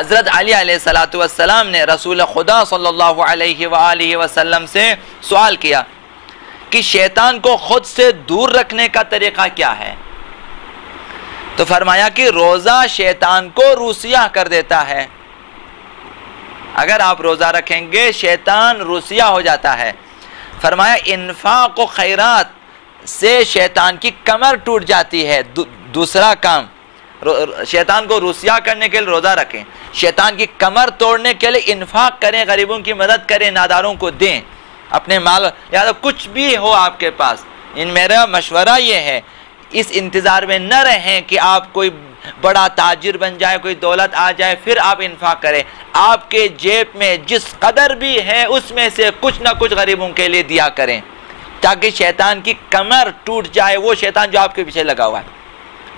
हज़रत अली अलैहिस्सलातु वस्सलाम ने रसूल खुदा सल्लल्लाहु अलैहि वसल्लम से सवाल किया कि शैतान को खुद से दूर रखने का तरीक़ा क्या है। तो फरमाया कि रोज़ा शैतान को रूसिया कर देता है। अगर आप रोज़ा रखेंगे शैतान रूसिया हो जाता है। फरमाया इन्फाक व खैरात से शैतान की कमर टूट जाती है। दूसरा काम, शैतान को रूसिया करने के लिए रोज़ा रखें, शैतान की कमर तोड़ने के लिए इन्फाक करें, गरीबों की मदद करें, नादारों को दें, अपने माल या तो कुछ भी हो आपके पास। मेरा मशवरा ये है, इस इंतज़ार में न रहें कि आप कोई बड़ा ताजिर बन जाए, कोई दौलत आ जाए फिर आप इन्फाक करें। आपके जेब में जिस कदर भी है उसमें से कुछ ना कुछ गरीबों के लिए दिया करें, ताकि शैतान की कमर टूट जाए। वो शैतान जो आपके पीछे लगा हुआ है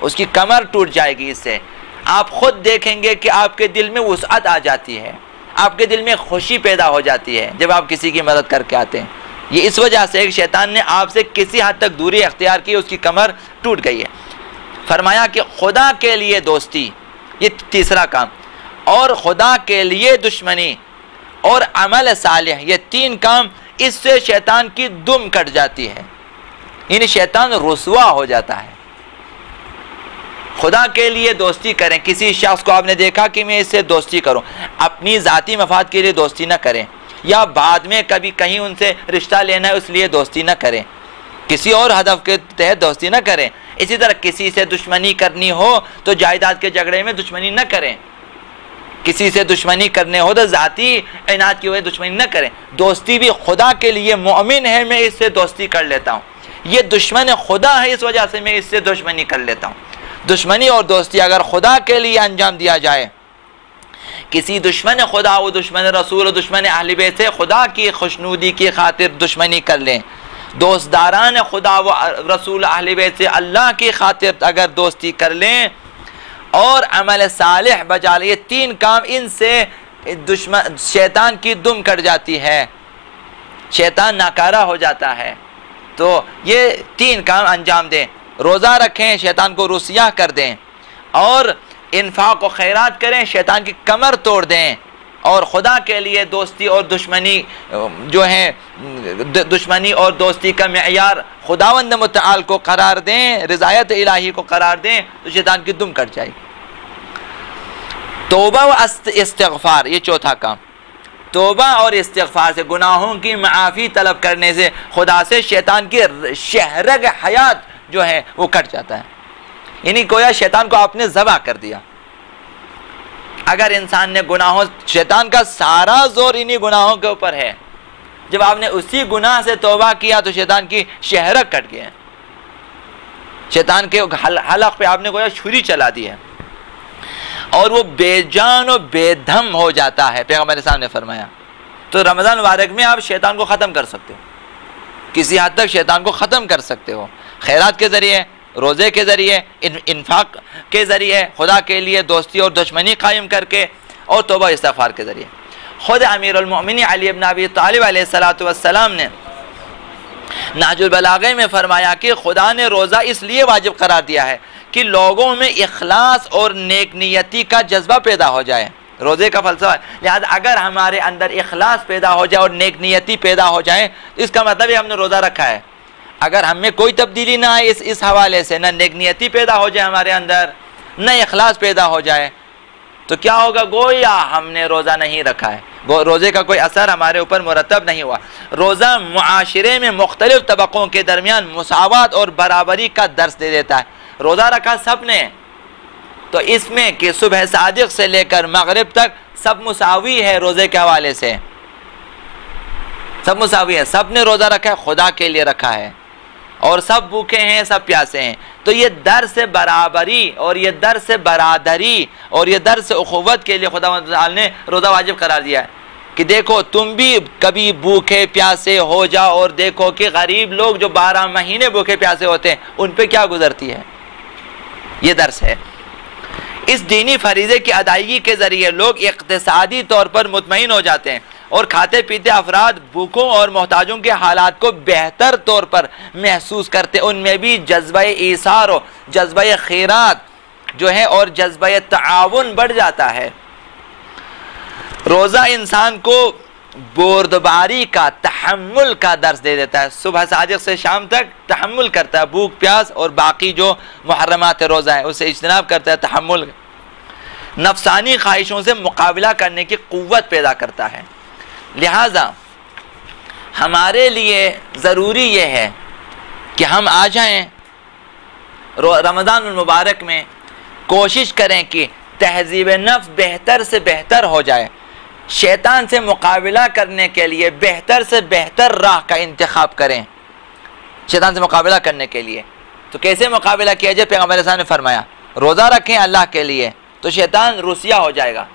उसकी कमर टूट जाएगी। इससे आप खुद देखेंगे कि आपके दिल में वुसअत आ जाती है, आपके दिल में खुशी पैदा हो जाती है जब आप किसी की मदद करके आते हैं। ये इस वजह से कि शैतान ने आपसे किसी हद तक दूरी अख्तियार की, उसकी कमर टूट गई है। फरमाया कि खुदा के लिए दोस्ती, ये तीसरा काम, और खुदा के लिए दुश्मनी और अमल सालिह, ये तीन काम, इससे शैतान की दुम कट जाती है, यानी शैतान रुसवा हो जाता है। खुदा के लिए दोस्ती करें। किसी शख्स को आपने देखा कि मैं इससे दोस्ती करूं, अपनी ज़ाती मफाद के लिए दोस्ती ना करें, या बाद में कभी कहीं उनसे रिश्ता लेना है इसलिए दोस्ती ना करें, किसी और हदफ के तहत दोस्ती ना करें। इसी तरह किसी से दुश्मनी करनी हो तो जायदाद के झगड़े में दुश्मनी न करें, किसी से दुश्मनी करने हो तो ज़ाती इनात की वजह दुश्मनी न करें। दोस्ती भी खुदा के लिए, मोमिन है मैं इससे दोस्ती कर लेता हूँ, ये दुश्मन खुदा है इस वजह से मैं इससे दुश्मनी कर लेता हूँ। दुश्मनी और दोस्ती अगर खुदा के लिए अंजाम दिया जाए, किसी दुश्मन खुदा वो दुश्मन रसूल और दुश्मन अहले बैत से खुदा की खुशनुदी की खातिर दुश्मनी कर लें, दोस्तदारान खुदा व रसूल अहले बैत से अल्लाह की खातिर अगर दोस्ती कर लें और अमल सालिह बजा लें, ये तीन काम, इनसे दुश्मन शैतान की दुम कट जाती है, शैतान नाकारा हो जाता है। तो ये तीन काम अंजाम दें, रोज़ा रखें, शैतान को रुसिया कर दें, और इन्फाक व खैरात करें, शैतान की कमर तोड़ दें, और खुदा के लिए दोस्ती और दुश्मनी जो है, दुश्मनी और दोस्ती का मेयार खुदावंद मुतआल को करार दें, रिज़ायत इलाही को करार दें, तो शैतान की दुम कट जाएगी। तौबा व इस्तिग़फ़ार, ये चौथा काम। तौबा और इस्तिग़फ़ार से, गुनाहों की माफ़ी तलब करने से खुदा से शैतान की शहरग हयात जो है वो कट जाता है, यानी गोया शैतान को आपने ज़बा कर दिया। अगर इंसान ने गुनाहों, शैतान का सारा जोर इन्हीं गुनाहों के ऊपर है, जब आपने उसी गुनाह से तौबा किया तो शैतान की शहरग कट गया, शैतान के हलक पे आपने गोया छुरी चला दी है और वो बेजान और बेदम हो जाता है। पैगंबर साहब ने फरमाया, तो रमज़ान मुबारक में आप शैतान को ख़त्म कर सकते हो, किसी हद तक शैतान को ख़त्म कर सकते हो, खैरात के ज़रिए, रोज़े के ज़रिए, इन्फाक के ज़रिए, खुदा के लिए दोस्ती और दुश्मनी कायम करके, और तौबा इस्तिग़फ़ार के ज़रिए। ख़ुद अमीरुल मोमिनीन अली इब्न अबी तालिब अलैहिस्सलातु वस्सलाम ने नहजुल बलाग़ा में फरमाया कि खुदा ने रोज़ा इसलिए वाजिब करार दिया है कि लोगों में इखलास और नेक नियती का जज्बा पैदा हो जाए। रोज़े का फ़लसफ़ा, लिहाजा अगर हमारे अंदर इखलास पैदा हो जाए और नेक नियती पैदा हो जाए तो इसका मतलब है हमने रोज़ा रखा है। अगर हमें कोई तब्दीली ना आए इस हवाले से, न नेक नियती पैदा हो जाए हमारे अंदर, न इखलास पैदा हो जाए, तो क्या होगा, गोया हमने रोज़ा नहीं रखा है, रोज़े का कोई असर हमारे ऊपर मुरतब नहीं हुआ। रोज़ा मुआशरे में मुख्तलिफ तबक़ों के दरमियान मुसावात और बराबरी का दर्स दे देता है। रोज़ा रखा सब ने, तो इसमें कि सुबह सादिक से लेकर मगरिब तक सब मुसावी है, रोज़े के हवाले से सब मुसावी है, सब ने रोज़ा रखा है, खुदा के लिए रखा है, और सब भूखे हैं, सब प्यासे हैं। तो ये दर्स बराबरी और ये दर्स बरादरी और ये दर्स उखुवत के लिए खुदा ने रोज़ा वाजिब करार दिया है कि देखो तुम भी कभी भूखे प्यासे हो जाओ और देखो कि गरीब लोग जो 12 महीने भूखे प्यासे होते हैं उन पे क्या गुजरती है। ये दर्स है। इस दीनी फरीज़े की अदायगी के ज़रिए लोग इक़्तिसादी तौर पर मुतमईन हो जाते हैं और खाते पीते अफराद भूखों और मोहताजों के हालात को बेहतर तौर पर महसूस करते, उनमें भी जज्बा ईसार और जज्बा खैरात जो है और जज्बा ताआवुन बढ़ जाता है। रोज़ा इंसान को बोरदबारी का, तहम्मुल का दर्स दे देता है। सुबह सादिक से शाम तक तहम्मुल करता है, भूख प्यास और बाकी जो मुहर्रमात रोज़ा है उससे इज्तनाब करता है। तहम्मुल नफसानी ख्वाहिशों से मुकाबला करने की क़ुव्वत पैदा करता है। लिहाजा हमारे लिए ज़रूरी ये है कि हम आ जाएं रमज़ान मुबारक में, कोशिश करें कि तहज़ीब नफ्स बेहतर से बेहतर हो जाए। शैतान से मुकाबला करने के लिए बेहतर से बेहतर राह का इंतखाब करें। शैतान से मुकाबला करने के लिए तो कैसे मुकाबला किया जाए? पैगंबर अलैहि सल्लम ने फरमाया, रोज़ा रखें अल्लाह के लिए तो शैतान रुसिया हो जाएगा,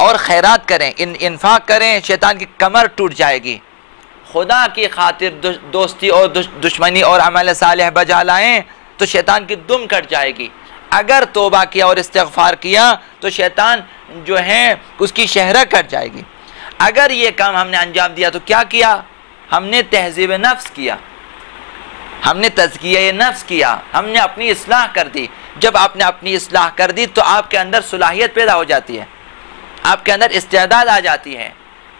और खैरात करें, इन्फाक करें, शैतान की कमर टूट जाएगी। खुदा की खातिर दोस्ती और दुश्मनी और अमल सालिह बजा लाएँ तो शैतान की दुम कट जाएगी। अगर तौबा किया और इस्तिग़फ़ार किया तो शैतान जो है उसकी शहरा कट जाएगी। अगर ये काम हमने अंजाम दिया तो क्या किया? हमने तहज़ीब नफ्स किया, हमने तज़किया नफ्स किया, हमने अपनी इस्लाह कर दी। जब आपने अपनी इस्लाह कर दी तो आपके अंदर सलाहियत पैदा हो जाती है, आपके अंदर इस्तेदाद आ जाती है,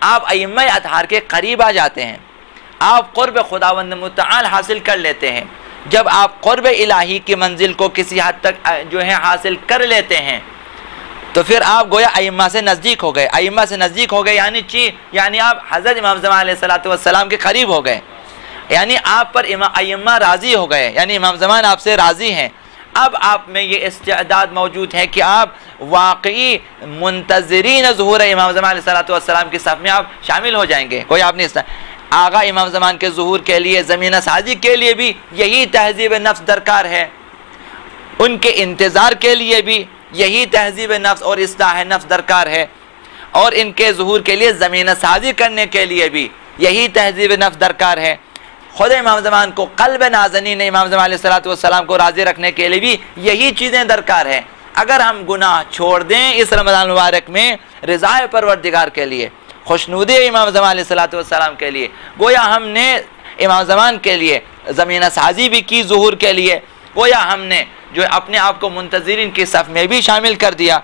आप अइम्मा अतहार के करीब आ जाते हैं, आप क़ुर्ब खुदावंद मुतआल हासिल कर लेते हैं। जब आप क़ुर्ब इलाही की मंजिल को किसी हद तक जो है हासिल कर लेते हैं तो फिर आप गोया अइम्मा से नज़दीक हो गए। अइम्मा से नज़दीक हो गए यानी आप हज़रत इमाम ज़मान अलैहिस्सलातु वस्सलाम के करीब हो गए, यानी आप पर अइम्मा राज़ी हो गए, यानी इमाम ज़मान आपसे राज़ी हैं। अब आप में ये इस्तेदाद मौजूद है कि आप वाकई मुंतज़िरीन ज़ुहूर इमाम ज़मान अलैहिस्सलातु वस्सलाम की सफ़ में आप शामिल हो जाएंगे। कोई आपने आगा इमाम ज़मान के ज़ुहूर के लिए, ज़मीन साजी के लिए भी यही तहज़ीब नफ्स दरकार है, उनके इंतज़ार के लिए भी यही तहज़ीब नफ्स और इस्लाह नफ्स दरकार है, और इनके ज़ुहूर के लिए ज़मीन साजी करने के लिए भी यही तहज़ीब नफ्स दरकार है। खुद इमाम ज़मान को, क़ल्ब नाज़नीन इमाम ज़मान अलैहिस्सलातु वस्सलाम को राज़ी रखने के लिए भी यही चीज़ें दरकार है। अगर हम गुनाह छोड़ दें इस रमज़ान मुबारक में रिज़ाए परवरदिगार के लिए, खुशनुदी इमाम ज़मान अलैहिस्सलातु वस्सलाम के लिए, गोया हमने इमाम ज़मान के लिए ज़मीन साजी भी की, ज़ुहूर के लिए गोया हमने जो अपने आप को मुंतज़िरीन की सफ़ में भी शामिल कर दिया,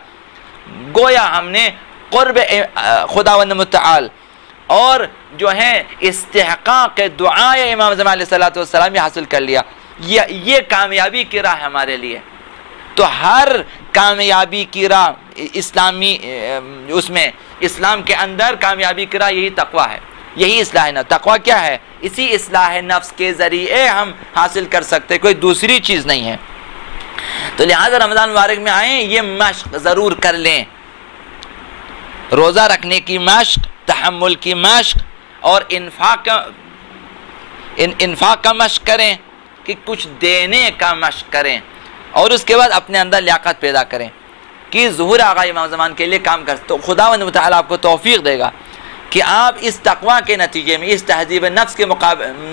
गोया हमने क़ुर्ब खुदावंद मुतआल और जो है इस्तिहक़ाक़ दुआए इमाम ज़मान अलैहिस्सलातु वस्सलाम हासिल कर लिया। ये कामयाबी की राह हमारे लिए। तो हर कामयाबी की राह इस्लामी उसमें इस्लाम के अंदर कामयाबी की राह यही तक़वा है, यही इस्लाह नफ्स। तक़वा क्या है? इसी इस्लाह नफ्स के ज़रिए हम हासिल कर सकते, कोई दूसरी चीज़ नहीं है। तो लिहाजा रमज़ान मुबारक में आए, ये मश्क ज़रूर कर लें, रोज़ा रखने की मश्क, तहम्मुल की मश्क और इन्फाक का मश्क करें कि कुछ देने का मश्क करें, और उसके बाद अपने अंदर लियाकत पैदा करें कि ज़ुहूर आगा इमाम ज़मान के लिए काम कर। तो खुदावंद मुतआला आपको तौफ़ीक़ देगा कि आप इस तक़वा के नतीजे में, इस तहज़ीब नफ्स के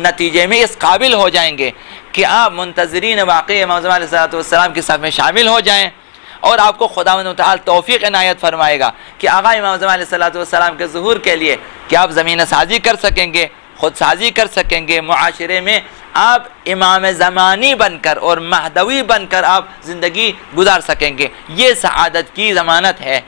नतीजे में इस काबिल हो जाएंगे कि आप मुंतज़िरीन वाक़ई इमाम ज़मान अलैहिस्सलातु वस्सलाम की सफ़ में शामिल हो जाएँ, और आपको खुदावंद मुतआला तौफ़ीक़ इनायत फरमाएगा कि आगा इमाम ज़मान अलैहिस्सलातु वस्सलाम के ज़ुहूर के लिए कि आप ज़मीन साजी कर सकेंगे, ख़ुद साजी कर सकेंगे, मुआशरे में आप इमाम ज़मानी बनकर और महदवी बनकर आप ज़िंदगी गुजार सकेंगे। ये सआदत की ज़मानत है।